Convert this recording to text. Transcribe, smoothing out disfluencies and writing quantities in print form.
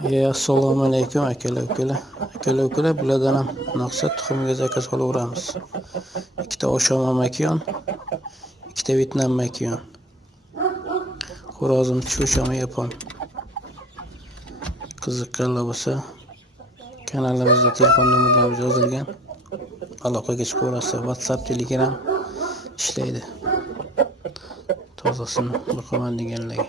Assalomu alaykum akalar. Akalar, bulardan ham maqsad tuxumga zakaz qilaveramiz. Ikkita oshoma makiyon, ikkita Vyetnam makiyon. Xo'rozim cho'shama yapon. Qiziqqanlar bo'lsa, kanalimizda telefon nomerlarimiz yozilgan. Aloqaga chiqaverasiz. WhatsApp, Telegram ishlaydi. Tozasini biqaman deganlarga.